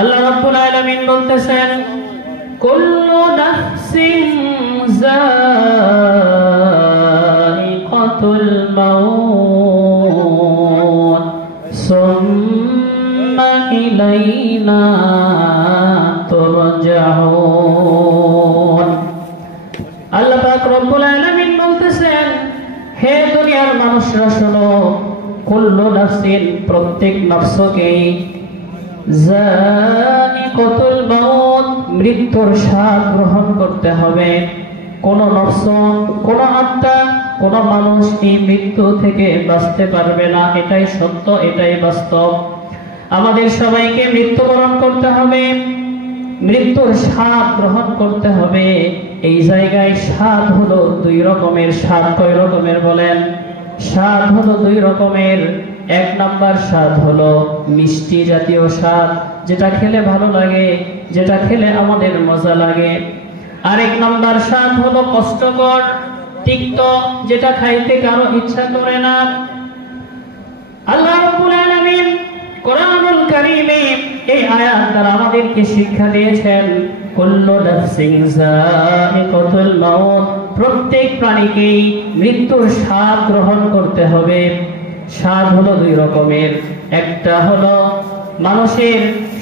আল্লাহ রাব্বুল আলামিন বলতেছেন, কুল্লু নাফসিন যায়িকাতুল মাউত সুম্মা ইলাইনা তুরজাউন। আল্লাহ পাক রব্বুল আলামিন বলতেছেন, হে দুনিয়ার মানুষরা শোনো, কুল্লু নাফসিন প্রত্যেক নফসকেই যায়িকাতুল মাউত মৃত্যুর স্বাদ গ্রহণ করতে হবে। কোন নফস, কোন আত্মা, কোন মানুষ এই মৃত্যু থেকে বাঁচতে পারবে না। এটাই সত্য, এটাই বাস্তব। আমাদের সবাইকে মৃত্যুবরণ করতে হবে, মৃত্যুর স্বাদ গ্রহণ করতে হবে। এই জায়গায় স্বাদ হলো দুই রকমের। স্বাদ কয় রকমের বলেন? স্বাদ হলো দুই রকমের। এক নাম্বার স্বাদ হলো মিষ্টি জাতীয় স্বাদ, যেটা খেলে ভালো লাগে, যেটা খেলে আমাদের মজা লাগে। আরেক নাম্বার স্বাদ হলো কষ্টকর, তিক্ত, যেটা খাইতে কারো ইচ্ছা করে না। আল্লাহ রাব্বুল আলামিন কোরআনুল কারীমে এই আয়াত দ্বারা আমাদেরকে শিক্ষা দিয়েছেন, কুল্লু নাফসিন যায়িকাতুল মাউত, প্রত্যেক প্রাণীকেই মৃত্যুর স্বাদ গ্রহণ করতে হবে। স্বাদ হলো দুই রকমের। একটা হলো মানুষের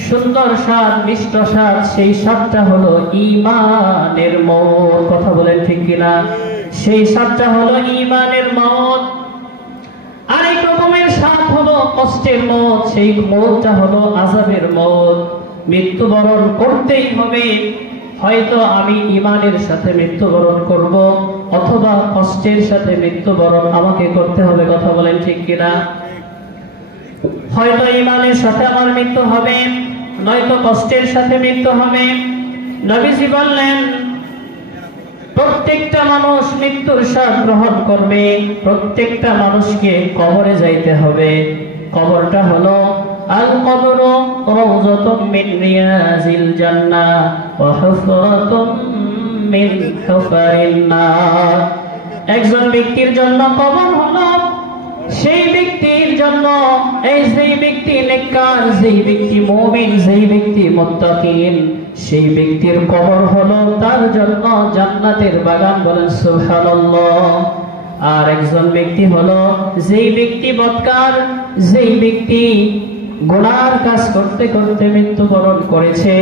সুন্দর স্বাদ, মিষ্ট স্বাদ, সেই স্বাদটা হলো ঈমানের মওত। কথা বলেন ঠিক কিনা? সেই স্বাদটা হলো ঈমানের মওত। আরেক রকমের স্বাদ হলো কষ্টের মওত, সেই মওতটা হলো আযাবের মওত। মৃত্যুবরণ করতেই হবে। হয়তো আমি ঈমানের সাথে মৃত্যুবরণ করব, অথবা কষ্টের সাথে মৃত্যুবরণ আমাকে করতে হবে। কথা বলেন ঠিক কিনা? হয়তো ঈমানের সাথে আমার মৃত্যু হবে, নয়তো কষ্টের সাথে মৃত্যু হবে। নবীজি বললেন, প্রত্যেকটা মানুষ মৃত্যুর স্বাদ গ্রহণ করবে। প্রত্যেকটা মানুষকে কবরে যাইতে হবে। কবরটা হলো আল কবরু রাউযাতুম মিন রিয়াজিল জান্নাহ ওয়া হুফরাতুম মিন হুফারিন নার। একজন ব্যক্তির জন্য কবর হলো সেই ব্যক্তির জন্য, এই যেই ব্যক্তি নেককার, যেই ব্যক্তি মুমিন, যেই ব্যক্তি মুত্তাকিন, সেই ব্যক্তির কবর হলো তার জন্য জান্নাতের বাগান। বলেন সুবহানাল্লাহ। আর একজন ব্যক্তি হলো যেই ব্যক্তি বদকার, যেই ব্যক্তি গুনার কাজ করতে করতে মৃত্যুবরণ করেছে,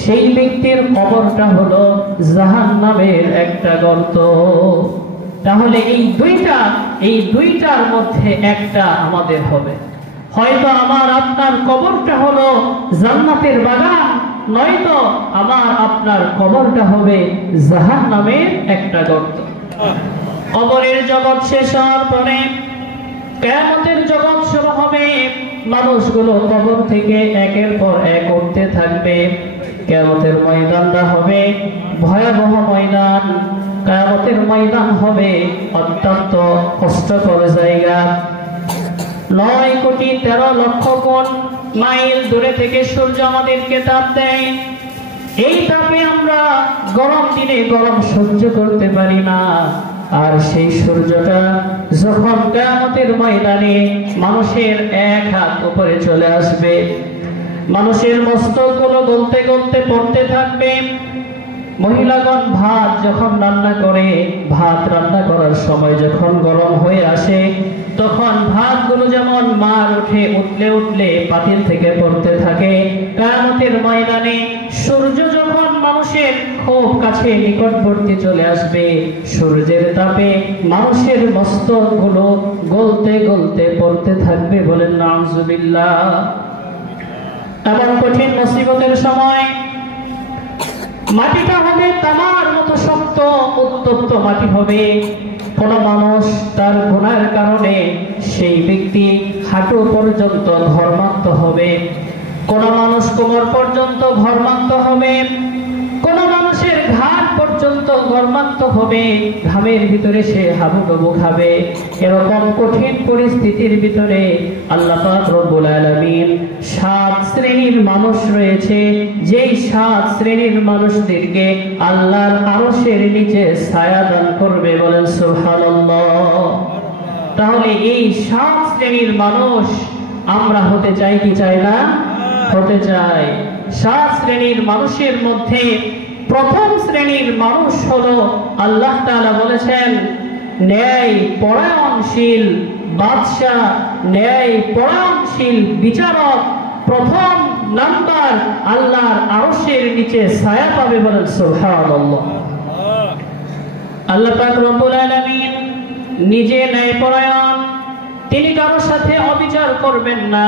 সেই ব্যক্তির কবরটা হলো জাহান্নামের একটা গর্ত। তাহলে এই দুইটার মধ্যে একটা আমাদের হবে। হয়তো আমার আপনার কবরটা হলো জান্নাতের বাগান, নয়তো আমার আপনার কবরটা হবে জাহান্নামের একটা গর্ত। কবরের জগৎ শেষ হওয়ার পরে কিয়ামতের জগৎ শুরু হবে। মানুষগুলো কবর থেকে একের পর এক উঠতে থাকবে। কিয়ামতের ময়দানটা হবে ভয়াবহ ময়দান। কিয়ামতের ময়দান হবে অত্যন্ত কষ্টকর জায়গা। 9,13,00,000 মাইল দূরে থেকে সূর্য আমাদেরকে তাপ দেয়। এই তাপে আমরা গরম দিনে গরম সহ্য করতে পারি না। আর সেই সূর্যটা যখন কিয়ামতের ময়দানে মানুষের এক হাত উপরে চলে আসবে, মানুষের মস্তকগুলো গলতে গলতে পড়তে থাকবে। মহিলাগণ ভাত যখন রান্না করে, ভাত রান্না করার সময় যখন গরম হয়ে আসে, তখন ভাতগুলো যেমন মার উঠে উঠলে উঠলে পাতিল থেকে পড়তে থাকে। কিয়ামতের ময়দানে সূর্য যখন মানুষের খুব কাছে নিকটবর্তী চলে আসবে, সূর্যের তাপে মানুষের মস্তকগুলো গলতে গলতে পড়তে থাকবে। বলেন নাউযুবিল্লাহ। এমন কঠিন মুসিবতের সময় মাটিটা হবে তামার মতো শক্ত, উত্তপ্ত মাটি হবে। কোন মানুষ তার গুনাহের কারণে সেই ব্যক্তি হাঁটু পর্যন্ত ঘর্মাক্ত হবে, কোন মানুষ কোমর পর্যন্ত ঘর্মাক্ত হবে, কোন মানুষের ঘাট পর্যন্ত ঘর্মাক্ত হবে। ঘামের ভিতরে সে হাবুডুবু খাবে। এরকম কঠিন পরিস্থিতির ভিতরে আল্লাহ পাক রব্বুল আলামিন 7 শ্রেণীর মানুষ রয়েছে, যেই 7 শ্রেণীর মানুষদেরকে আল্লাহর আরশের নিচে ছায়া দান করবে। বলেন সুবহানাল্লাহ। তাহলে এই 7 শ্রেণীর মানুষ আমরা হতে চাই কি চাই না? হতে চাই। সাত শ্রেণীর মানুষের মধ্যে প্রথম শ্রেণীর মানুষ হলো আল্লাহ তাআলা বলেছেন ন্যায় পরায়ণশীল বাদশা, ন্যায় পরায়ণশীল বিচারক প্রথম নাম্বার আল্লাহর আরশের নিচে ছায়া পাবে বলেন সুবহানাল্লাহ। আল্লাহ পাক রব্বুল আলামিন নিজে ন্যায়পরায়ণ, তিনি কারোর সাথে অবিচার করবেন না,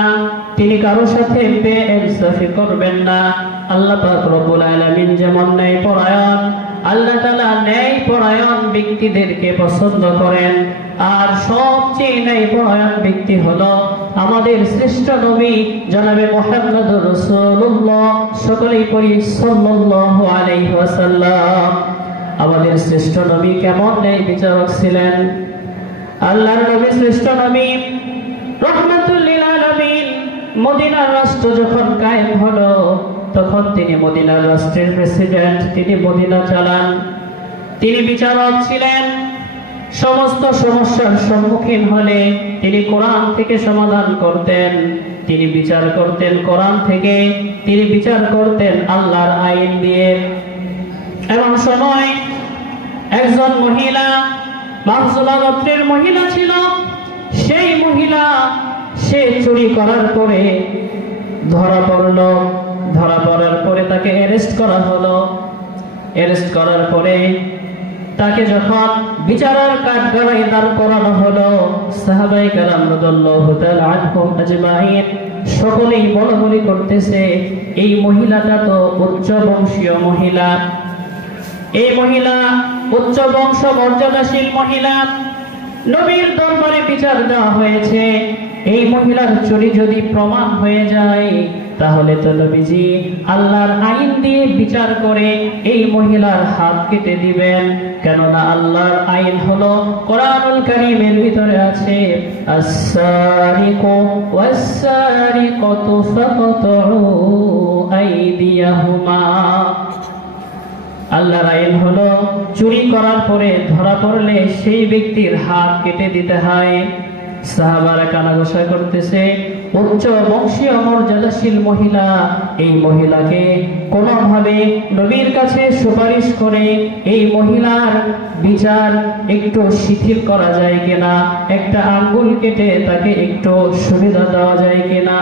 তিনি কারোর সাথে বেইনসাফি করবেন না। আল্লাহ পাক রব্বুল আলামিন যেমন ন্যায়পরায়ণ, আল্লাহ তাআলা ন্যায়পরায়ণ ব্যক্তিদেরকে পছন্দ করেন। আর সবচেয়ে ন্যায়পরায়ণ ব্যক্তি হলো আমাদের শ্রেষ্ঠ নবী জনাবে মুহাম্মদুর রাসূলুল্লাহ, সকলেই পড়ি সাল্লাল্লাহু আলাইহি ওয়াসাল্লাম। আমাদের শ্রেষ্ঠ নবী কেমন ন্যায় বিচারক ছিলেন? আল্লাহর নবী শ্রেষ্ঠ নবী রাহমাতুল লিল আলামিন মদিনার রাষ্ট্র যখন কায়েম হলো তখন তিনি মদিনার রাষ্ট্রের প্রেসিডেন্ট, তিনি মদিনা চালান, তিনি বিচারক ছিলেন। সমস্ত সমস্যার সম্মুখীন হলে তিনি কোরআন থেকে সমাধান করতেন, তিনি বিচার করতেন কোরআন থেকে, তিনি বিচার করতেন আল্লাহর আইন দিয়ে। এমন সময় একজন মহিলা, মাহজুবা গোত্রের মহিলা ছিল, সেই মহিলা সে চুরি করার পরে ধরা পড়ল, ধরা পড়ার পরে তাকে অ্যারেস্ট করা হলো। অ্যারেস্ট করার পরে তাকে যখন বিচারের কাঠগড়ায় দাঁড় করানো হলো, সাহাবায়ে কেরাম রাদিয়াল্লাহু তাআলা আনহুম আজমাইন সকলেই বলাবলি করতেছে এই মহিলাটা তো উচ্চ বংশীয় মহিলা, এই মহিলা উচ্চ বংশ মর্যাদাশীল মহিলা, নবীর দরবারে বিচার দেওয়া হয়েছে। এই মহিলার চুরি যদি প্রমাণ হয়ে যায় তাহলে তো নবীজি আল্লাহর আইন দিয়ে বিচার করে এই মহিলার হাত কেটে দিবেন। কেননা আল্লাহর আইন হলো কোরআনুল কারীমের ভিতরে আছে আস-সারিকু ওয়াস-সারিকাতু ফাকতাউ আইদিয়াহুমা। আল্লাহর আইন হলো চুরি করার পরে ধরা পড়লে সেই ব্যক্তির হাত কেটে দিতে হয়। সাহাবারা কানাঘোষা করতেছে উচ্চ বংশীয় মর্যাদাশীল মহিলা, এই মহিলাকে কোনোভাবে নবীর কাছে সুপারিশ করে এই মহিলার বিচার একটু শিথিল করা যায় কিনা, একটা আঙ্গুল কেটে তাকে একটু সুবিধা দেওয়া যায় কিনা।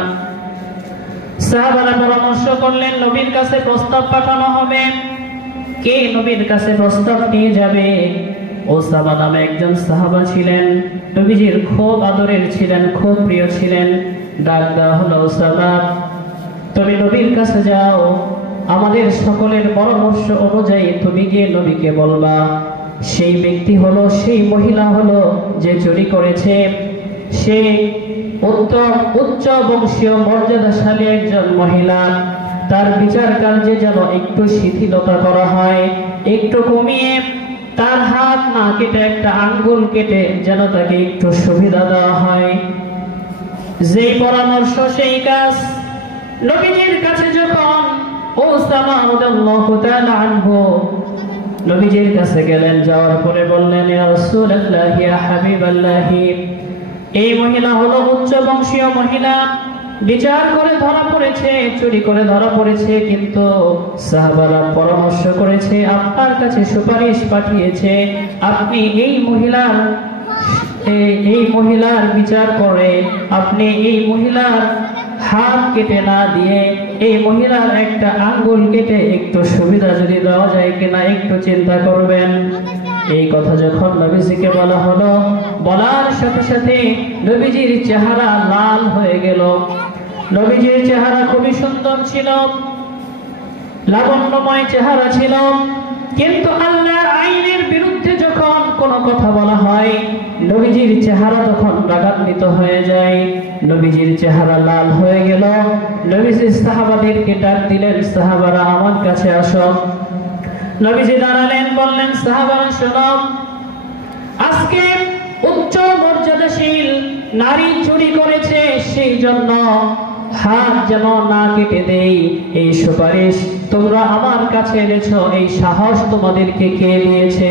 সাহাবারা পরামর্শ করলেন নবীর কাছে প্রস্তাব পাঠানো হবে। কে নবীর কাছে প্রস্তাব নিয়ে যাবে? ওসামা নামে একজন সাহাবা ছিলেন, নবীজির খুব আদরের ছিলেন, খুব প্রিয় ছিলেন। ডাক দেওয়া হলো ওসামা, তুমি নবীর কাছে যাও, আমাদের সকলের পরামর্শ অনুযায়ী তুমি গিয়ে নবীকে বলবা সেই ব্যক্তি হলো, সেই মহিলা হলো যে চুরি করেছে, সে উত্তম উচ্চ বংশীয় মর্যাদাশালী একজন মহিলা, তার বিচার কার্যে যেন একটু শিথিলতা করা হয়, একটু কমিয়ে তার হাত না কেটে একটা আঙ্গুল কেটে যেন তাকে একটু সুবিধা দেওয়া হয়। যেই পরামর্শ সেই কাজ। নবীজির কাছে যখন ওসামা রাদিয়াল্লাহু তাআলা আনহু নবীজির কাছে গেলেন, যাওয়ার পরে বললেন ইয়া রাসূলুল্লাহ ইয়া হাবিবাল্লাহ, এই মহিলা হলো উচ্চ বংশীয় মহিলা, বিচার করে ধরা পড়েছে, চুরি করে ধরা পড়েছে, কিন্তু সাহাবারা পরামর্শ করেছে, আপনার কাছে সুপারিশ পাঠিয়েছে, আপনি এই মহিলার বিচার করে আপনি এই মহিলার হাত কেটে না দিয়ে এই মহিলার একটা আঙ্গুল কেটে একটু সুবিধা যদি দেওয়া যায় কিনা একটু চিন্তা করবেন। এই কথা যখন নবীজিকে বলা হলো, বলার সাথে সাথে নবীজির চেহারা লাল হয়ে গেল। নবীজির চেহারা খুবই সুন্দর ছিল, লাবণ্যময় চেহারা ছিল, কিন্তু আল্লাহর আইনের বিরুদ্ধে যখন কোনো কথা বলা হয় নবীজির চেহারা তখন রাগান্বিত হয়ে যায়, নবীজির চেহারা লাল হয়ে গেল। নবীজি সাহাবাদেরকে ডাক দিলেন, সাহাবারা আমার কাছে আসো। নবীজি দাঁড়ালেন, বললেন সাহাবারা শোনো, আজকে উচ্চ মর্যাদাশীল নারী চুরি করেছে, সেই জন্য হাত যেন না কেটে দেই এই সুপারিশ তোমরা আমার কাছে এনেছ, এই সাহস তোমাদেরকে কে দিয়েছে?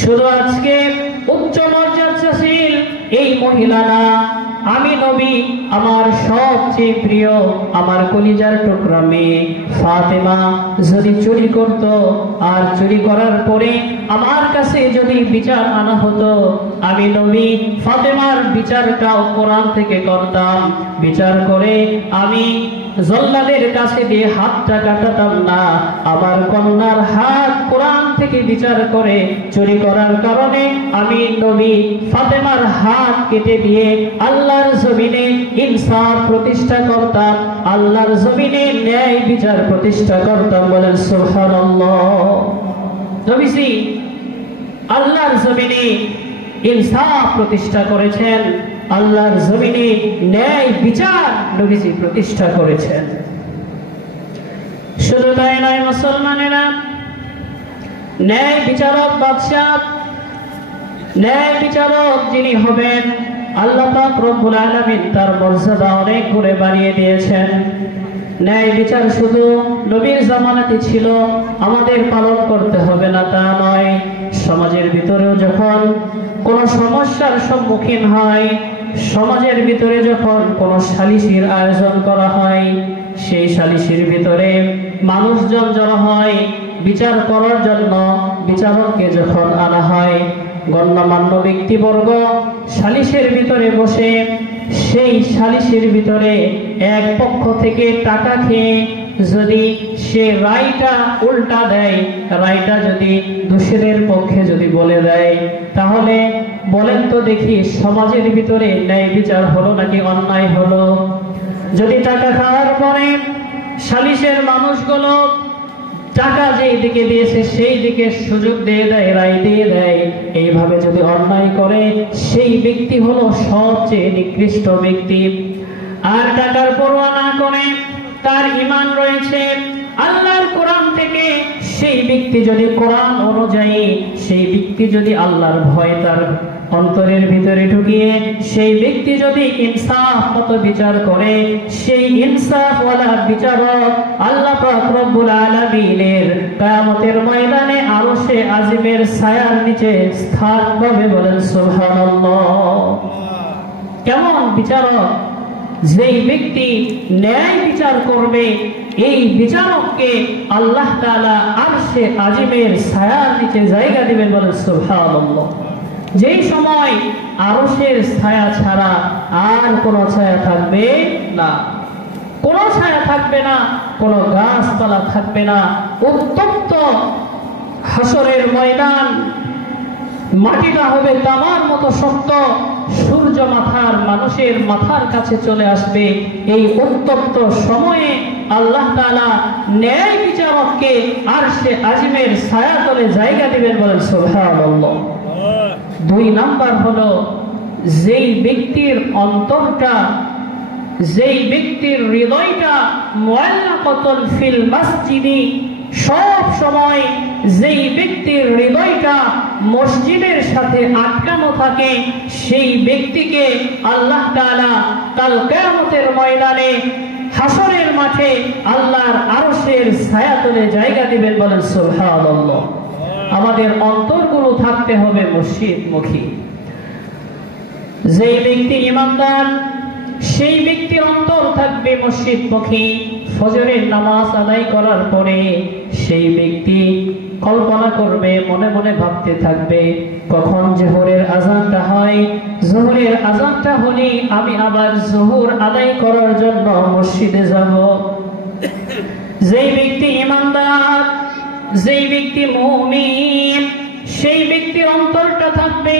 শুধু আজকে উচ্চ মর্যাদাশীল এই মহিলা না, আমি নবী আমার সবচেয়ে প্রিয় আমার কলিজার টুকরা মেয়ে ফাতেমা যদি চুরি করত আর চুরি করার পরে আমার কাছে যদি বিচার আনা হতো, আমি নবী ফাতেমার বিচারটাও কোরআন থেকে করতাম। বিচার করে আমি জল্লাদের কাছে দিয়ে হাতটা কাটাতাম না, আমার কন্যার হাত কোরআন থেকে বিচার করে চুরি করার কারণে আমি নবী ফাতেমার হাত কেটে দিয়ে আল্লাহর জমিনে ইনসাফ প্রতিষ্ঠা করতাম, আল্লাহর জমিনে ন্যায় বিচার প্রতিষ্ঠা করতাম। বলেন সুবহানাল্লাহ। নবীজি আল্লাহর জমিনে ইনসাফ প্রতিষ্ঠা করেছেন, আল্লাহর জমিনে ন্যায় বিচার নবীজি প্রতিষ্ঠা করেছেন। শুধু তাই নয় মুসলমানেরা, ন্যায় বিচারক বাদশাহ, ন্যায় বিচারক যিনি হবেন আল্লাহ পাক রব্বুল আলামিন তার মর্যাদা অনেক করে বাড়িয়ে দিয়েছেন। ন্যায় বিচার শুধু নবীর জামানাতে ছিল, আমাদের পালন করতে হবে না তা নয়। সমাজের ভিতরেও যখন কোনো সমস্যার সম্মুখীন হয়, সমাজের ভিতরে যখন কোনো সালিসির আয়োজন করা হয়, সেই সালিসির ভিতরে মানুষজন জড়ো হয়, বিচার করার জন্য বিচারককে যখন আনা হয়, গণ্যমান্য ব্যক্তিবর্গ সালিসের ভিতরে বসে সেই সালিসের ভিতরে এক পক্ষ থেকে টাকা খেয়ে যদি সে রায়টা উল্টা দেয়, রায়টা যদি দোষীদের পক্ষে যদি বলে দেয়, তাহলে বলেন তো দেখি সমাজের ভিতরে ন্যায় বিচার হলো নাকি অন্যায় হলো? যদি টাকা খাওয়ার পরে সালিসের মানুষগুলো টাকা যেই দিকে দিয়েছে সেই দিকে সুযোগ দিয়ে দেয়, রায় দিয়ে দেয়, এইভাবে যদি অন্যায় করে সেই ব্যক্তি হলো সবচেয়ে নিকৃষ্ট ব্যক্তি। আর টাকার পরোয়া না করে তার ঈমান রয়েছে আল্লাহর কোরআন থেকে, সেই ব্যক্তি যদি কোরআন অনুযায়ী, সেই ব্যক্তি যদি আল্লাহর ভয় তার অন্তরের ভিতরে ঢুকিয়ে সেই ব্যক্তি যদি ইনসাফ মতো বিচার করে, সেই ইনসাফওয়ালা বিচারক আল্লাহ পাক রব্বুল আলামিনের কিয়ামতের ময়দানে আরশে আজিমের ছায়ার নিচে স্থান পাবে। বলেন সুবহানাল্লাহ। কেমন বিচারক? যেই ব্যক্তি ন্যায় বিচার করবে এই বিচারককে আল্লাহ তাআলা আরশে আজিমের ছায়ার নিচে জায়গা দিবেন। বলেন সুবহানাল্লাহ। যেই সময় আরশের ছায়া ছাড়া আর কোনো ছায়া থাকবে না, কোনো ছায়া থাকবে না, কোনো গাছপালা থাকবে না, উত্তপ্ত হাসরের ময়দান, মাটিটা হবে তামার মতো শক্ত, সূর্য মাথার মানুষের মাথার কাছে চলে আসবে। এই উত্তপ্ত সময়ে আল্লাহ তাআলা ন্যায় বিচারককে আরশে আজিমের ছায়াতলে জায়গা দিবেন। বলেন সুবহানাল্লাহ। দুই নাম্বার হলো যেই ব্যক্তির অন্তরটা, যেই ব্যক্তির হৃদয়টা মুআল্লাকাতুন ফিল মাসজিদি, সব সময় যেই ব্যক্তির হৃদয়টা মসজিদের সাথে আটকানো থাকে, সেই ব্যক্তিকে আল্লাহ তাআলা কাল কিয়ামতের ময়দানে হাসরের মাঠে আল্লাহর আরশের ছায়াতলে জায়গা দিবেন। বলেন সুবহানাল্লাহ। আমাদের অন্তরগুলো থাকতে হবে মসজিদমুখী। যেই ব্যক্তি ঈমানদার সেই ব্যক্তির অন্তর থাকবে মসজিদমুখী। ফজরের নামাজ আদায় করার পরে সেই ব্যক্তি কল্পনা করবে, মনে মনে ভাবতে থাকবে কখন যোহরের আযানটা হয়, যোহরের আযানটা হলে আমি আবার যোহর আদায় করার জন্য মসজিদে যাব। যেই ব্যক্তি ঈমানদার, যেই ব্যক্তি মুমিন, সেই ব্যক্তির অন্তরটা থাকবে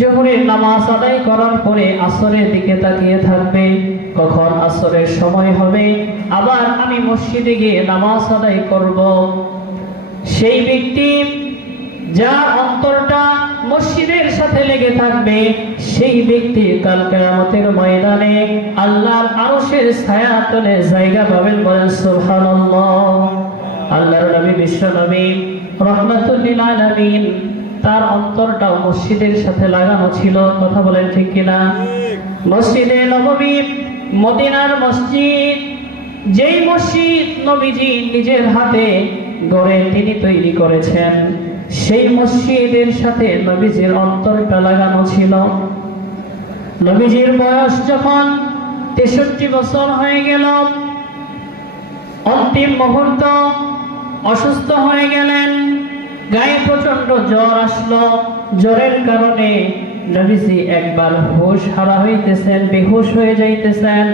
যোহরের নামাজ আদায় করার পরে আসরের দিকে তাকিয়ে থাকবে, কখন আসরের সময় হবে আবার আমি মসজিদে গিয়ে নামাজ আদায় করব। সেই ব্যক্তি যার অন্তরটা মসজিদের সাথে লেগে থাকবে, সেই ব্যক্তি কাল কিয়ামতের ময়দানে আল্লাহর আরশের ছায়াতলে জায়গা পাবেন। বলেন সুবহানাল্লাহ। আল্লাহর নবী বিশ্ব নবী রাহমাতুল লিল আলামিন, তার অন্তরটা মসজিদের সাথে লাগানো ছিল। কথা বলেন ঠিক কিনা? মসজিদে নববী, মদিনার মসজিদ, যেই মসজিদ নবীজি নিজের হাতে গড়ে তিনি তৈরি করেছেন, সেই মসজিদের সাথে নবীজির অন্তরটা লাগানো ছিল। নবীজির বয়স যখন 63 বছর হয়ে গেল, অন্তিম মুহূর্ত অসুস্থ হয়ে গেলেন, গায়ে প্রচন্ড জ্বর আসলো। জ্বরের কারণে নবীজি একবার হুঁশ হারা হইতেছেন, বেহুশ হয়ে যাইতেছেন,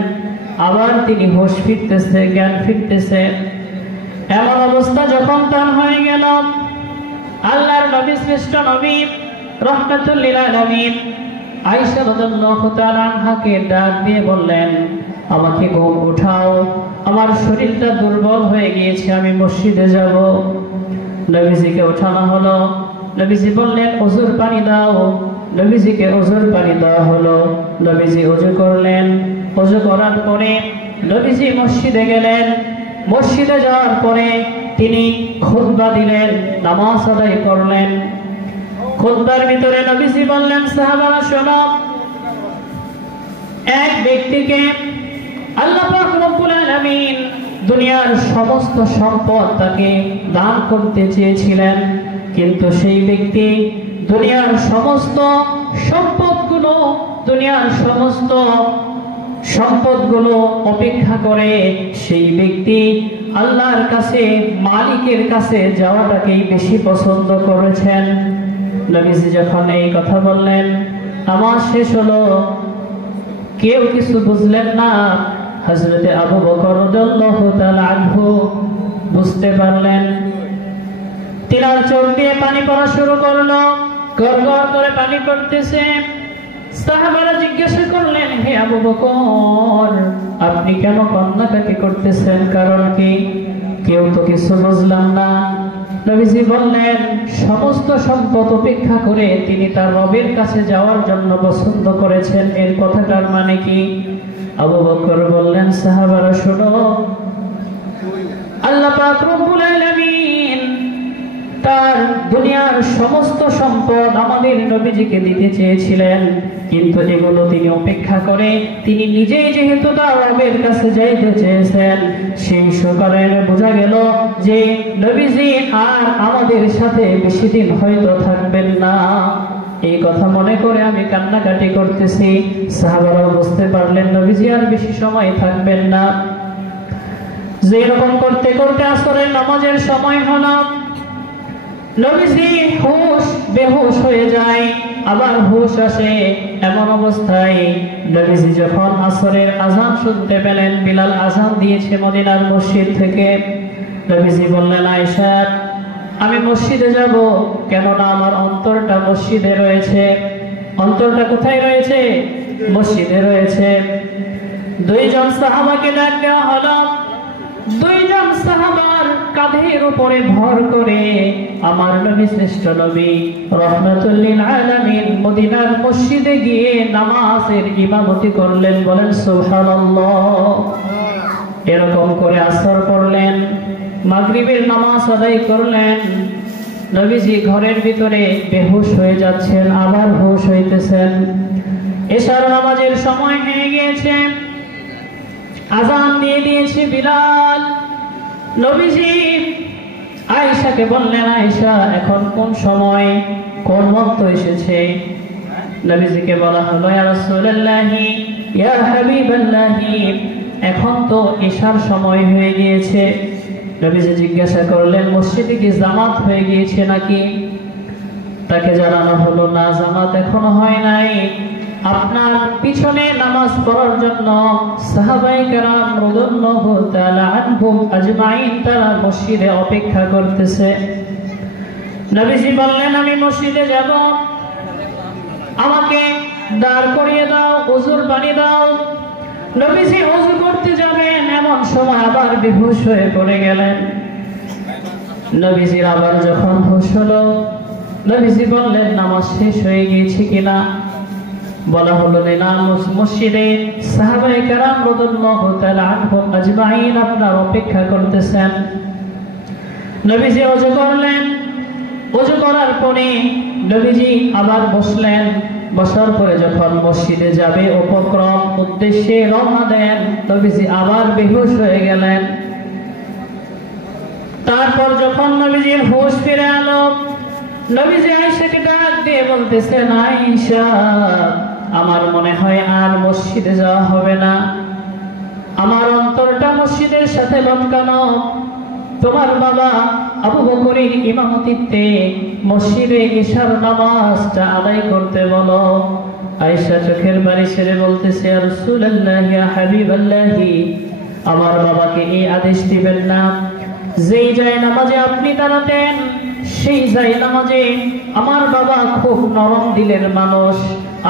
আবার তিনি হুঁশ ফিরতেছে, জ্ঞান ফিরতেছে। এমন অবস্থা যখন তার হয়ে গেল, আল্লাহর নবী, শ্রেষ্ঠ নবী রাহমাতুল লিল আলামিন আয়েশা রাদিয়াল্লাহু তাআলা আনহাকে ডাক দিয়ে বললেন, আমাকে ঘুম উঠাও, আমার শরীরটা দুর্বল হয়ে গিয়েছে, আমি মসজিদে যাব। নবীজিকে উঠানো হলো। নবীজি বললেন, ওযুর পানি দাও। নবীজিকে ওযুর পানি দেওয়া হলো। নবীজি ওযু করলেন। ওযু করার পরে নবীজি মসজিদে গেলেন। মসজিদে যাওয়ার পরে তিনি খুতবা দিলেন, নামাজ আদায় করলেন। খুতবার ভিতরে নবীজি বললেন, সাহাবারা শোনো, এক ব্যক্তিকে আল্লাহ পাক রব্বুল আলামিন দুনিয়ার সমস্ত সম্পদ তাকে দান করতে চেয়েছিলেন, কিন্তু সেই ব্যক্তি দুনিয়ার সমস্ত সম্পদগুলো অপেক্ষা করে সেই ব্যক্তি আল্লাহর কাছে, মালিকের কাছে যাওয়াটাকেই বেশি পছন্দ করেছেন। নবীজি যখন এই কথা বললেন, নামাজ শেষ হলো, কেউ কিছু বুঝলেন না। হযরতে আবু বকর রাদিয়াল্লাহু তাআলা আনহু বুঝতে পারলেন। তিনার চোখ দিয়ে পানি পড়া শুরু করলো, গড়গড় করে পানি পড়তেছে। সাহাবারা জিজ্ঞাসা করলেন, হে আবু বকর, আপনি কেন কান্নাকাটি করতেছেন, কারণ কি? কেউ তো কিছু বুঝলাম না। নবীজি বললেন, সমস্ত সম্পদ উপেক্ষা করে তিনি তার রবের কাছে যাওয়ার জন্য পছন্দ করেছেন, এর কথাটার মানে কি? আবু বকর বললেন, সাহাবারা শোনো, আল্লাহ পাক রব্বুল আলামিন তার দুনিয়ার সমস্ত সম্পদ আমাদের নবীজিকে দিতে চেয়েছিলেন, কিন্তু এগুলো তিনি উপেক্ষা করে তিনি নিজেই যেহেতু তার রবের কাছে যাইতে চেয়েছেন, সেই সুকারে বোঝা গেল যে নবীজি আর আমাদের সাথে বেশি দিন হয়তো থাকবেন না। এই কথা মনে করে আমি কান্নাকাটি করতেছি। সাহাবারাও বুঝতে পারলেন নবীজি আর বেশি সময় থাকবেন না। যে এরকম করতে করতে আসরের নামাজের সময় হলো, নবীজি বেহুশ হয়ে যায়, আবার হুশ আসে। এমন অবস্থায় নবীজি যখন আসরের আযান শুনতে পেলেন, বিলাল আযান দিয়েছে মদিনার মসজিদ থেকে, নবীজি বললেন, আয়েশা, আমি মসজিদে যাব, কেননা আমার অন্তরটা মসজিদে রয়েছে। অন্তরটা কোথায় রয়েছে? মসজিদে রয়েছে। দুইজন সাহাবাকে ডাক দেওয়া হলো। দুইজন সাহাবার কাঁধের উপরে ভর করে আমার নবী, শ্রেষ্ঠ নবী রাহমাতুল লিল আলামিন মদিনার মসজিদে গিয়ে নামাজের ইমামতি করলেন। বলেন সুবহানাল্লাহ। এরকম করে আসর পড়লেন, মাগরিবের নামাজ আদায় করলেন। নবীজি ঘরের ভিতরে বেহুশ হয়ে যাচ্ছেন, আবার হুশ হইতেছেন। এশার নামাজের সময় হয়ে গিয়েছে, আযান দিয়ে দিয়েছে বিলাল। নবীজি আয়েশাকে বললেন, আয়েশা, এখন কোন সময়, কোন ওয়াক্ত এসেছে? নবীজিকে বলা হলো, ইয়া রাসূলুল্লাহি, ইয়া হাবিবাল্লাহি, এখন তো এশার সময় হয়ে গিয়েছে। নবীজি জিজ্ঞাসা করলেন, মসজিদে কি জামাত হয়ে গিয়েছে নাকি? তাকে জানানো হলো, না, জামাত এখনো হয় নাই। আপনার পিছনে নামাজ পড়ার জন্য সাহাবায়ে কেরাম রাদিয়াল্লাহু তাআলা আনহুম আজমাইন তারা মসজিদে অপেক্ষা করতেছে। নবীজি বললেন, আমি মসজিদে যাব, আমাকে দাঁড় করিয়ে দাও, ওযুর পানি দাও। নবীজি ওযু করতে যাবেন, এমন সময় আবার বেহুশ হয়ে পড়ে গেলেন। নবীজির আবার যখন হুঁশ হলো, নবীজি বললেন, নামাজ শেষ হয়ে গিয়েছে কিনা? বলা হলো, না, মসজিদে সাহাবায়ে কেরাম রাদিয়াল্লাহু তাআলা আনহুম আজমাইন আপনার অপেক্ষা করতেছেন। নবীজি ওযু করলেন। ওযু করার পরে নবীজি আবার বসলেন। বসার পরে যখন মসজিদে যাবে উপক্রম উদ্দেশ্যে রওনা দেন, নবীজি আবার বেহুশ হয়ে গেলেন। তারপর যখন নবীজির হুঁশ ফিরে এলো, নবীজি আয়েশাকে ডাক দিয়ে বলতেছেন, আয়েশা, আমার মনে হয় আর মসজিদে যাওয়া হবে না, আমার অন্তরটা মসজিদের সাথে লটকানো। তোমার বাবা আবু বকরের ইমামতিতে মসজিদে ইশার নামাজটা আদায় করতে বলো। আয়েশা চোখের পানি ছেড়ে বলতেছে, ইয়া রাসূলুল্লাহ, ইয়া হাবিবাল্লাহ, আমার বাবাকে এই আদেশ দিবেন না, যেই যায় নামাজে আপনি দাঁড়াতেন সেই যায় নামাজে আমার বাবা খুব নরম দিলের মানুষ,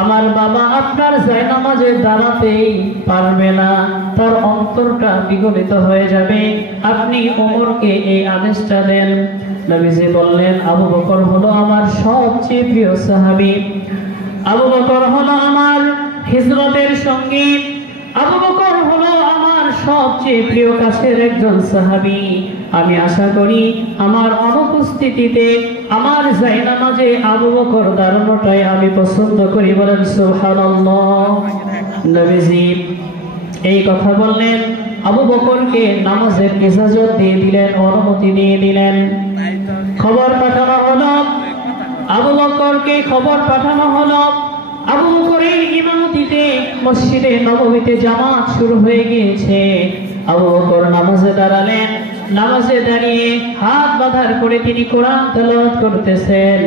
আমার বাবা আপনার যায় নামাজে দাঁড়াতেই পারবে না, তার অন্তরটা বিগলিত হয়ে যাবে, আপনি ওমরকে এই আদেশটা দেন। নবীজি বললেন, আবু বকর হলো আমার সবচেয়ে প্রিয় সাহাবী, আবু বকর হলো আমার হিজরতের সঙ্গী, আবু বকর হলো আমার সবচেয়ে প্রিয় কাছের একজন সাহাবী। আমি আশা করি আমার অনুপস্থিতিতে আমার জায়নামাজে আবু বকর দাঁড়ানোটাই আমি পছন্দ করি। বলেন সুবহানাল্লাহ। নবীজি এই কথা বললেন, আবু বকরকে নামাজের ইজাজত দিয়ে দিলেন, অনুমতি দিয়ে দিলেন। খবর পাঠানো হলো, আবু বকরকে খবর পাঠানো হলো, আবু বকরের ইমামতিতে মসজিদে নববীতে জামাত শুরু হয়ে গিয়েছে। আবু বকর নামাজে দাঁড়ালেন, নামাজে দাঁড়িয়ে হাত বাঁধার করে তিনি কোরআন তেলাওয়াত করতেছেন,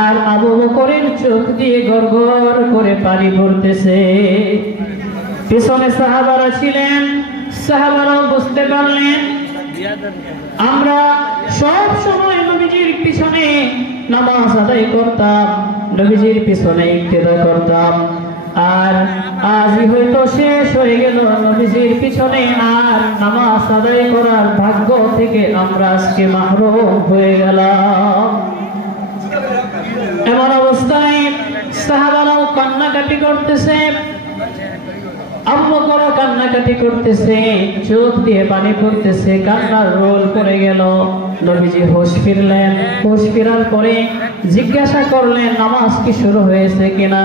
আর আবু বকরের চোখ দিয়ে গড়গড় করে পানি পড়তেছে। পিছনে সাহাবারা ছিলেন, সাহাবারাও বুঝতে পারলেন আমরা সব সময় নবীজির পিছনে নামাজ আদায় করতাম, নবীজির পিছনে ইক্তেদা করতাম, আর আজই হয়তো শেষ হয়ে গেল নবীজির পিছনে আর নামাজ আদায় করার ভাগ্য থেকে আমরা আজকে মাহরুম হয়ে গেলাম। এমন অবস্থায় সাহাবারাও কান্নাকাটি করতেছে, আবু বকরও কান্নাকাটি করতেছে, চোখ দিয়ে পানি পড়তেছে, কান্নার রোল পড়ে গেল। নবীজি হুঁশ ফিরলেন, হুঁশ ফেরার পরে জিজ্ঞাসা করলেন নামাজ কি শুরু হয়েছে কিনা।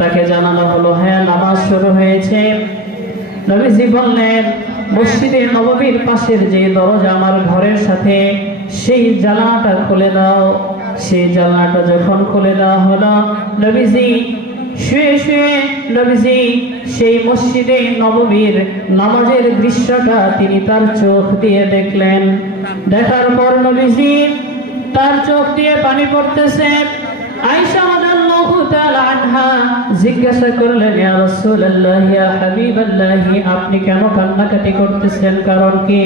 তাকে জানানো হলো, হ্যাঁ নামাজ শুরু হয়েছে। নবীজি বললেন, মসজিদে নববীর পাশের যে দরজা আমার ঘরের সাথে, সেই জানালাটা খুলে দাও। সেই জানালাটা যখন খুলে দেওয়া হলো, নবীজি শুয়ে শুয়ে নবীজি সেই মসজিদে নববীর নামাজের দৃশ্যটা তিনি তার চোখ দিয়ে দেখলেন। দেখার পর নবীজি তার চোখ দিয়ে পানি পড়তেছে। আয়েশা রাদিয়াল্লাহু তাআলা আনহা জিজ্ঞাসা করলেন, ইয়া রাসূলুল্লাহ, ইয়া হাবিবাল্লাহ, আপনি কেন কান্নাকাটি করতেছেন, কারণ কি?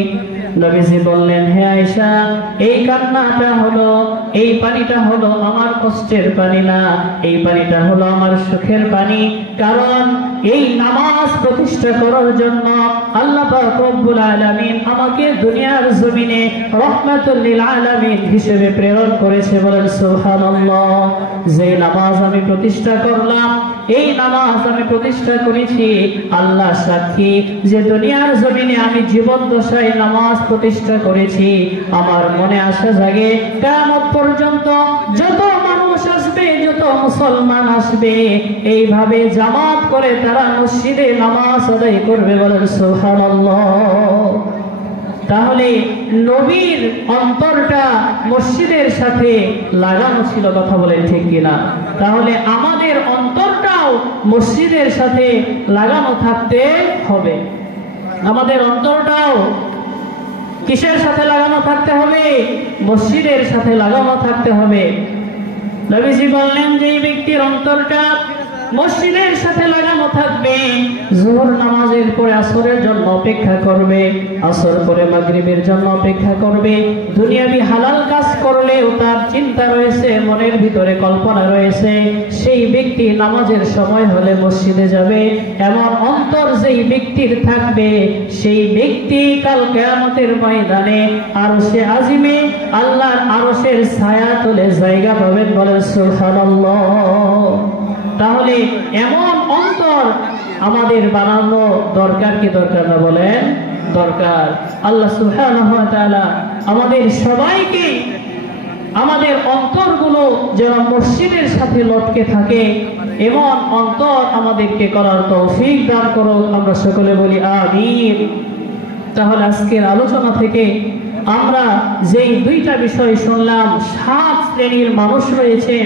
নবীজি বললেন, হে আয়েশা, এই কান্নাটা হলো, এই পানিটা হলো আমার কষ্টের পানি না, এই পানিটা হলো আমার সুখের পানি। কারণ এই নামাজ প্রতিষ্ঠা করার জন্য আল্লাহ পাক রব্বুল আলামিন আমাকে দুনিয়ার জমিনে রাহমাতুল লিল আলামিন হিসেবে প্রেরণ করেছে। বলেন সুবহানাল্লাহ। যে নামাজ আমি প্রতিষ্ঠা করলাম, এই নামাজ আমি প্রতিষ্ঠা করেছি, আল্লাহ সাক্ষী যে দুনিয়ার জমিনে আমি জীবন দশায় নামাজ প্রতিষ্ঠা করেছি। আমার মনে আশা জাগে কিয়ামত পর্যন্ত যত মানুষ আসবে, যত মুসলমান আসবে, এইভাবে জামাত করে তারা মসজিদে নামাজ আদায় করবে। বলেন সুবহানাল্লাহ। তাহলে নবীর অন্তরটা মসজিদের সাথে লাগানো ছিল, কথা বলেন ঠিক কিনা? তাহলে আমাদের অন্তরটাও মসজিদের সাথে লাগানো থাকতে হবে। আমাদের অন্তরটাও কিসের সাথে লাগানো থাকতে হবে? মসজিদের সাথে লাগানো থাকতে হবে। নবীজি বললেন, যে ব্যক্তির অন্তরটা মসজিদের সাথে লাগানো থাকবে, যোহর নামাজের পরে আসরের জন্য অপেক্ষা করবে, আসর পরে মাগরিবের জন্য অপেক্ষা করবে, দুনিয়াবি হালাল কাজ করলেও তার চিন্তা রয়েছে, মনের ভিতরে কল্পনা রয়েছে, সেই ব্যক্তি নামাজের সময় হলে মসজিদে যাবে। এমন অন্তর যেই ব্যক্তির থাকবে, সেই ব্যক্তি কাল কিয়ামতের ময়দানে আরশে আজিমে আল্লাহর আরশের ছায়া তলে জায়গা পাবেন। বলেন সুবহানাল্লাহ। তাহলে এমন অন্তর আমাদের বানানো দরকার কি দরকার না? বলেন দরকার। আল্লাহ সুবহানাহু ওয়া তাআলা আমাদের সবাইকে আমাদের অন্তরগুলো যেন মসজিদের সাথে লটকে থাকে, এমন অন্তর আমাদেরকে করার তৌফিক দান করুন। আমরা সকলে বলি আমিন। তাহলে আজকের আলোচনা থেকে আমরা যেই দুইটা বিষয় শুনলাম, 7 শ্রেণীর মানুষ রয়েছে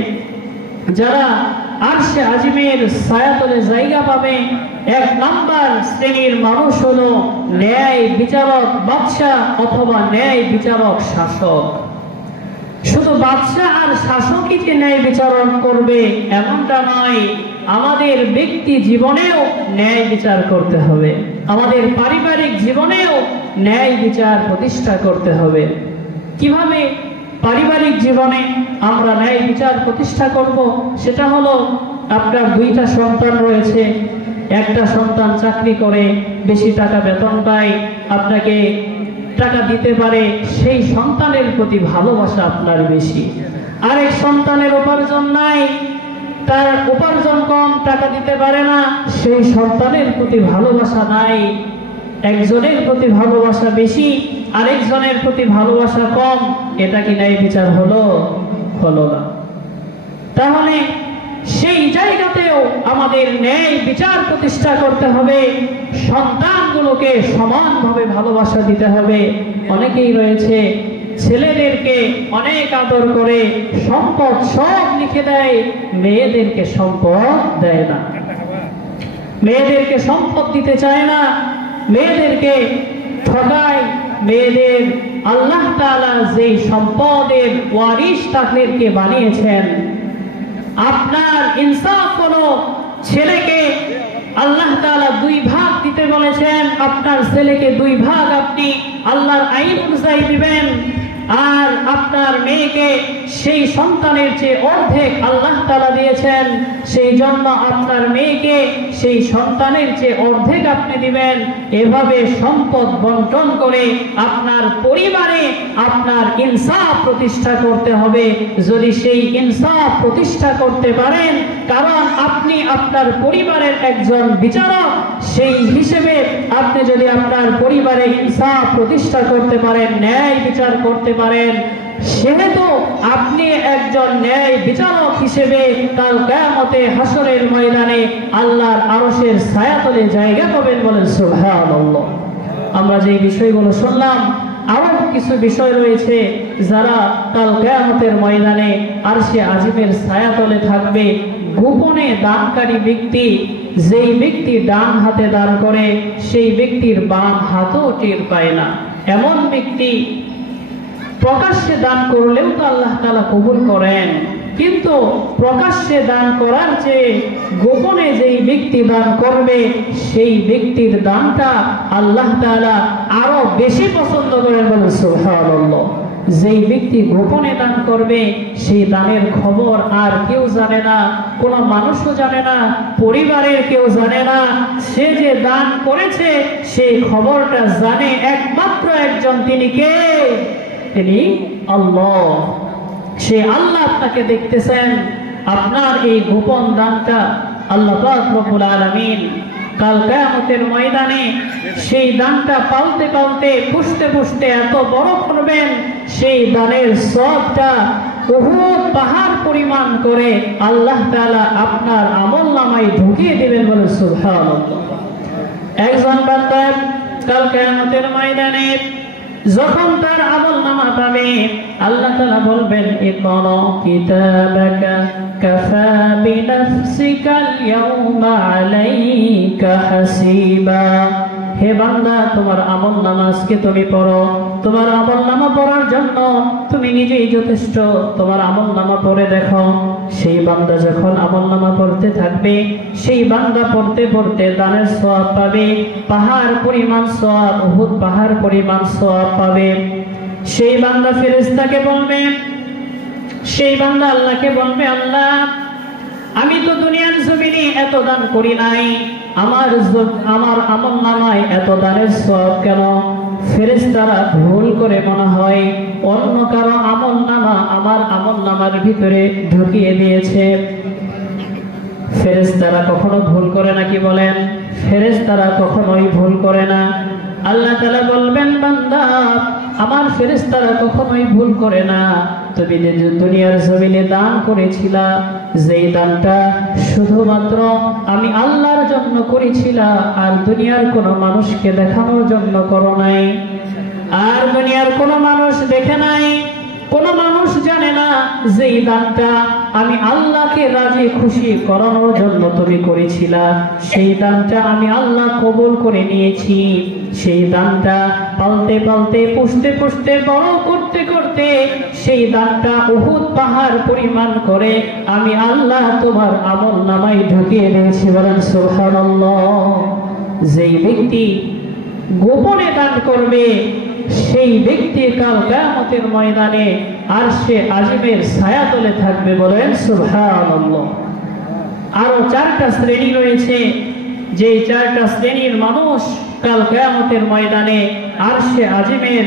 যারা আরশে আজিমের ছায়াতলে জায়গা পাবে। এক নাম্বার শ্রেণীর মানুষ হলো ন্যায় বিচারক বাদশাহ অথবা ন্যায় বিচারক শাসক। শুধু বাদশাহ আর শাসকই যে ন্যায় বিচারণ করবে এমনটা নয়, আমাদের ব্যক্তি জীবনেও ন্যায় বিচার করতে হবে, আমাদের পারিবারিক জীবনেও ন্যায় বিচার প্রতিষ্ঠা করতে হবে। কিভাবে পারিবারিক জীবনে আমরা ন্যায় বিচার প্রতিষ্ঠা করব? সেটা হলো, আপনার দুইটা সন্তান রয়েছে, একটা সন্তান চাকরি করে বেশি টাকা বেতন পায়, আপনাকে টাকা দিতে পারে, সেই সন্তানের প্রতি ভালোবাসা আপনার বেশি। আরেক সন্তানের উপার্জন নাই, তার উপার্জন কম, টাকা দিতে পারে না, সেই সন্তানের প্রতি ভালোবাসা নাই। একজনের প্রতি ভালোবাসা বেশি, আরেকজনের প্রতি ভালোবাসা কম, এটা কি ন্যায় বিচার হলো? হলো না। তাহলে সেই জায়গাতেও আমাদের ন্যায় বিচার প্রতিষ্ঠা করতে হবে, সন্তানগুলোকে সমানভাবে ভালোবাসা দিতে হবে। অনেকেই রয়েছে ছেলেদেরকে অনেক আদর করে সম্পদ সব লিখে দেয়, মেয়েদেরকে সম্পদ দেয় না, মেয়েদেরকে সম্পদ দিতে চায় না, মেয়েদেরকে ঠকায়। মেয়েদের আল্লাহ তাআলা যেই সম্পদের ওয়ারিশ তাদেরকে বানিয়েছেন, আপনার ইনসাফ হলো ছেলেকে আল্লাহ তাআলা 2 ভাগ দিতে বলেছেন, আপনার ছেলেকে 2 ভাগ আপনি আল্লাহর আইন অনুযায়ী দিবেন, আর আপনার মেয়েকে সেই সন্তানের চেয়ে অর্ধেক আল্লাহ তাআলা দিয়েছেন, সেই জন্য আপনার মেয়েকে সেই সন্তানের চেয়ে অর্ধেক আপনি দিবেন। এভাবে সম্পদ বন্টন করে আপনার পরিবারে আপনার ইনসাফ প্রতিষ্ঠা করতে হবে। যদি সেই ইনসাফ প্রতিষ্ঠা করতে পারেন, কারণ আপনি আপনার পরিবারের একজন বিচারক, সেই হিসেবে আপনি যদি আপনার পরিবারে ইনসাফ প্রতিষ্ঠা করতে পারেন, ন্যায় বিচার করতে পারেন, সেহেতু আপনি একজন ন্যায় বিচারক হিসেবে কাল কিয়ামতে হাসরের ময়দানে আল্লাহর আরশের ছায়াতলে জায়গা পাবেন। বলেন সুবহানাল্লাহ। আমরা যে বিষয়গুলো শুনলাম, আরো কিছু বিষয় রয়েছে যারা কাল কিয়ামতের ময়দানে আরশে আজিমের ছায়াতলে থাকবে। গোপনে দানকারী ব্যক্তি, যেই ব্যক্তি ডান হাতে দান করে সেই ব্যক্তির বাম হাতও টের পায় না। এমন ব্যক্তি প্রকাশ্যে দান করলেও তো আল্লাহ তাআলা কবুল করেন, কিন্তু প্রকাশ্যে দান করার চেয়ে গোপনে যেই ব্যক্তি দান করবে সেই ব্যক্তির দানটা আল্লাহ তাআলা আরো বেশি পছন্দ করেন। বলেন সুবহানাল্লাহ। যেই ব্যক্তি গোপনে দান করবে সেই দানের খবর আর কেউ জানে না, কোনো মানুষও জানে না, পরিবারের কেউ জানে না। সে যে দান করেছে সেই খবরটা জানে একমাত্র একজন, তিনি কে? তিনি আল্লাহ। সে আল্লাহ আপনাকে দেখতেছেন। আপনার এই গোপন দানটা আল্লাহ পাক রব্বুল আলামিন কাল কিয়ামতের ময়দানে সেই দানটা পালতে পালতে পুষতে পুষতে এত বড় করবেন, সেই দানের সওয়াবটা উহুদ পাহাড় পরিমাণ করে আল্লাহ তাআলা আপনার আমলনামায় ঢুকিয়ে দিবেন। বলে সুবহানাল্লাহ। একজন বান্দা কাল কিয়ামতের ময়দানে যখন তার আমলনামা পাবে, আল্লাহ তাআলা বলবেন, ইকরা কিতাবাকা কাফা বিনাফসিকাল ইয়াউমা আলাইকা হাসিবা। হে বান্দা, তোমার আমলনামা আজকে তুমি পড়ো। তোমার আমলনামা পড়ার জন্য তুমি নিজেই যথেষ্ট। তোমার আমলনামা পড়ে দেখো। সেই বান্দা যখন আমলনামা পড়তে থাকবে, সেই বান্দা পড়তে পড়তে দানের সওয়াব পাবে, পাহাড় পরিমাণ সওয়াব, উহুদ পাহাড় পরিমাণ সওয়াব পাবে। সেই বান্দা ফেরেশতাকে বলবে, সেই বান্দা আল্লাহকে বলবে, আল্লাহ, আমি তো দুনিয়ার জমিনে এত দান করি নাই, আমার আমলনামায় এত দানের সওয়াব কেন? ফেরেশতারা ভুল করে মনে হয় অন্য কারো আমলনামা আমার আমলনামার ভিতরে ঢুকিয়ে দিয়েছে। ফেরেশতারা কখনো ভুল করে না, কি বলেন? ফেরেশতারা কখনোই ভুল করে না। আল্লাহ তাআলা বলবেন, বান্দা, আমার ফেরেশতারা কখনোই ভুল করে না। তুমি যে দুনিয়ার জমিনে দান করেছিলা, যেই দানটা শুধুমাত্র আমি আল্লাহর জন্য করেছিলা, আর দুনিয়ার কোনো মানুষকে দেখানোর জন্য করো নাই, আর দুনিয়ার কোনো মানুষ দেখে নাই। কোনো মানুষ জানে না যে এই দানটা আমি আল্লাহকে রাজি খুশি করানোর জন্য তুমি করেছিলা, সেই দানটা আমি আল্লাহ কবুল করে নিয়েছি। সেই দানটা পালতে পালতে পুষতে পুষতে বড় করতে করতে সেই দানটা উহুদ পাহাড় পরিমাণ করে আমি আল্লাহ তোমার আমল নামায় ঢুকিয়ে দিয়েছি। বলেন সুবহানাল্লাহ। যেই ব্যক্তি গোপনে দান করবে সেই ব্যক্তি কাল কিয়ামতের ময়দানে আরশে আজিমের ছায়াতলে থাকবে। বলেন সুবহানাল্লাহ। আরো 4টা শ্রেণী রয়েছে, যে 4টা শ্রেণীর মানুষ কাল কিয়ামতের ময়দানে আরশে আজিমের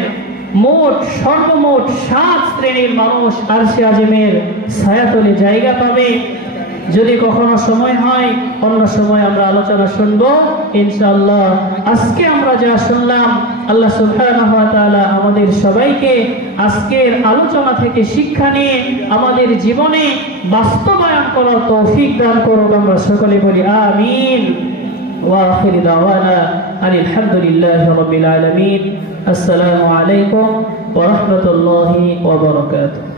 সর্বমোট 7 শ্রেণীর মানুষ আরশে আজিমের ছায়াতলে জায়গা পাবে। যদি কখনো সময় হয় অন্য সময় আমরা আলোচনা শুনবো ইনশাআল্লাহ। আজকে আমরা যা শুনলাম আল্লাহ সুবহানাহু ওয়া তাআলা আমাদের সবাইকে আজকের আলোচনা থেকে শিক্ষা নিয়ে আমাদের জীবনে বাস্তবায়ন করার তৌফিক দান করুন। আমরা সকলে বলি আমিন। ওয়া আখিরু দাওয়ানা আলহামদুলিল্লাহি রাব্বিল আলামিন। আসসালামু আলাইকুম ওয়া রাহমাতুল্লাহি ওয়া বারাকাতুহু।